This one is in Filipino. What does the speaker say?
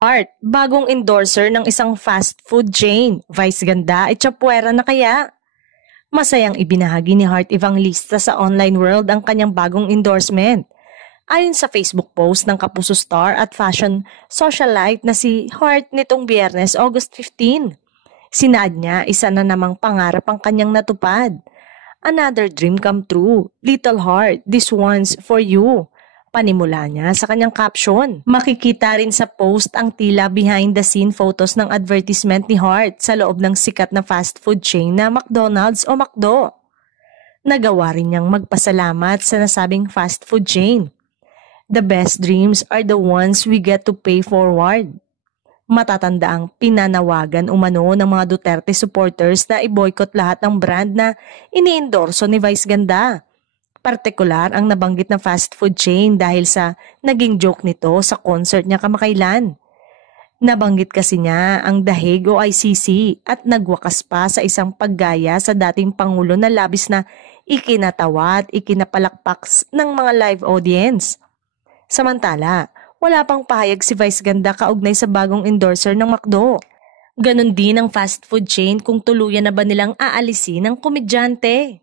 Art, bagong endorser ng isang fast food chain. Vice ganda, itsapuera na kaya? Masayang ibinahagi ni Hart Evangelista sa online world ang kanyang bagong endorsement. Ayon sa Facebook post ng Kapuso star at fashion socialite na si Hart nitong Biyernes, August 15. Sinaad niya isa na namang pangarap ang kanyang natupad. Another dream come true. Little Heart, this one's for you. Panimula niya sa kanyang caption. Makikita rin sa post ang tila behind the scene photos ng advertisement ni Hart sa loob ng sikat na fast food chain na McDonald's o McDo. Nagawa rin niyang magpasalamat sa nasabing fast food chain. The best dreams are the ones we get to pay forward. Matatanda ang pinanawagan umano ng mga Duterte supporters na i-boycott lahat ng brand na iniendorso ni Vice Ganda. Partikular ang nabanggit na fast food chain dahil sa naging joke nito sa concert niya kamakailan. Nabanggit kasi niya ang dahig o ICC at nagwakas pa sa isang paggaya sa dating Pangulo na labis na ikinatawa at ikinapalakpak ng mga live audience. Samantala, wala pang pahayag si Vice Ganda kaugnay sa bagong endorser ng McDo. Ganon din ang fast food chain kung tuluyan na ba nilang aalisin ng komedyante.